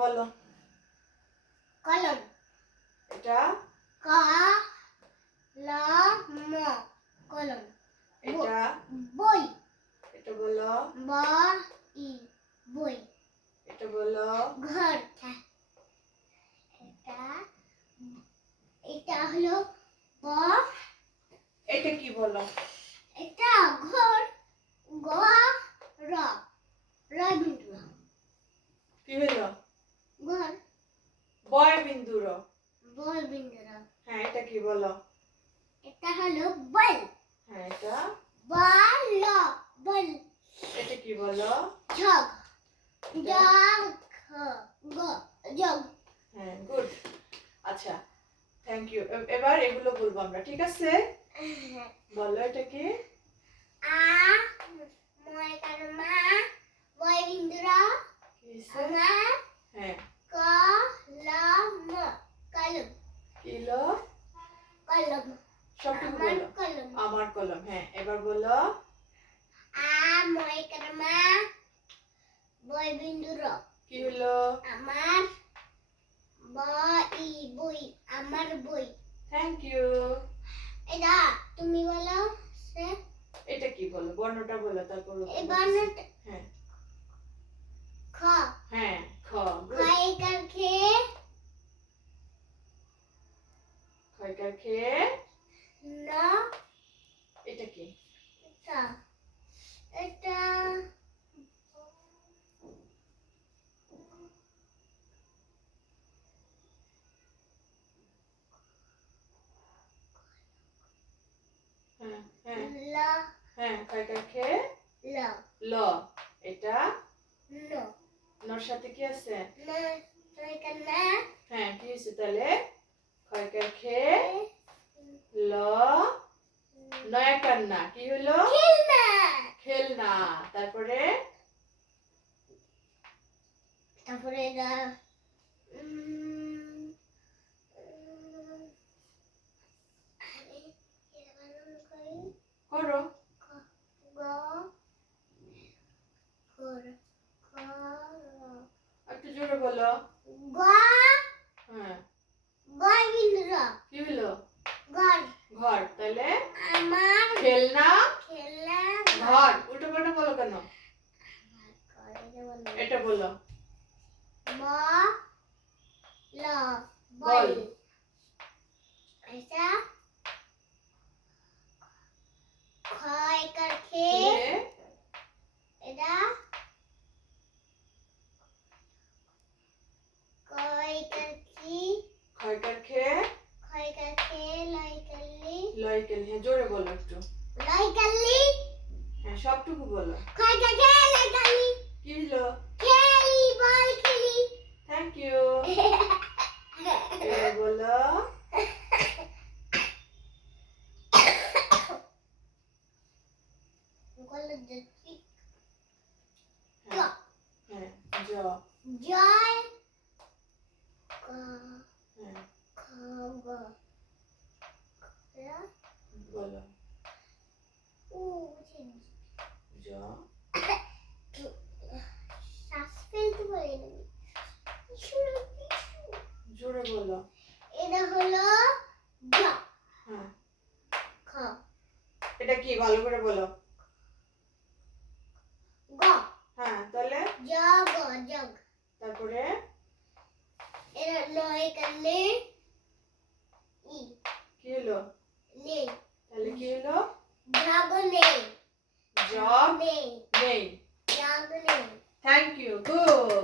বলো। কলম। এটা কলম। কলম। এটা বই। এটা বলো। বই। বই। এটা বলো। ঘর। এটা হলো এটা কি বলো? এটা ঘর। ঘর। বিন্দু র। কি হলো? ঘর। বয় বিন্দু র। বই বিন্দু র। হ্যাঁ, এটা কি বলো? এটা হলো বল। হ্যাঁ, এটা বল। বল। এটা কি বলো? জগ। জগ। জগ। হ্যাঁ, গুড। আচ্ছা, থ্যাংক ইউ। এবার এগুলো বলবো আমরা, ঠিক আছে? বলো এটা কি? মা বই বিন্দু র। হ্যাঁ, কলম। কলম। কিলো কলম। সবটুকু আমার বলো। কলম। আমার কলম। হ্যাঁ, এবার বলো। মা বই বিন্দু র। কি হলো? আমার বই। বই। আমার বই। Thank you. এটা তুমি বলো। এটা কি বলো? বর্ণটা বলো, তারপর এই বর্ণটা হ্যাঁ। খ। হ্যাঁ, খ। খয়কার খে। খয়কার খে। ন। এটা কি? এটা এটা হ্যাঁ, হ্যাঁ, ল। হ্যাঁ, খয়কার খে। ল। ল। এটা ন। নর সাথে কি আছে? ন। খয়কার না। হ্যাঁ, কি হয়েছে তাহলে? খয়কার খে। ল। নয়াকার না। কি হলো? খেলনা। খেলনা। তারপরে তারপরে এটা করো। একটু জোরে বলো। হ্যাঁ, কি হলো? ঘর। তাহলে আমার খেলনা খেলনা ঘর। উল্টো পাল্টা বলো কেন? এটা বলো। বল। এটা খয়কার খে। এটা কয়কার কি। খয়কার খে। খয়কার খে লয়কালি। লয়কালি। হ্যাঁ, জোরে বলো একটু। লয়কালি। হ্যাঁ, সবটুকু বলো। খয়কার খে লয়কালি। কি হলো? খেলি বল খেলি। Thank you. এবার বলো। হ্যাঁ, হ্যাঁ, জ। জয়। হ্যাঁ, বলো। জ। শ্বাস ফেলতে পারি না। জোরে বলো। এটা হলো জ। হ্যাঁ, খ। এটা কি? ভালো করে বলো। গ। হ্যাঁ, তাহলে জগ। জগ। তারপরে এটা লয়কালি। ই। কি হলো? নেই। তাহলে কি হলো? জগ নেই। জগ নেই। নেই। জগ নেই। Thank you. গুড।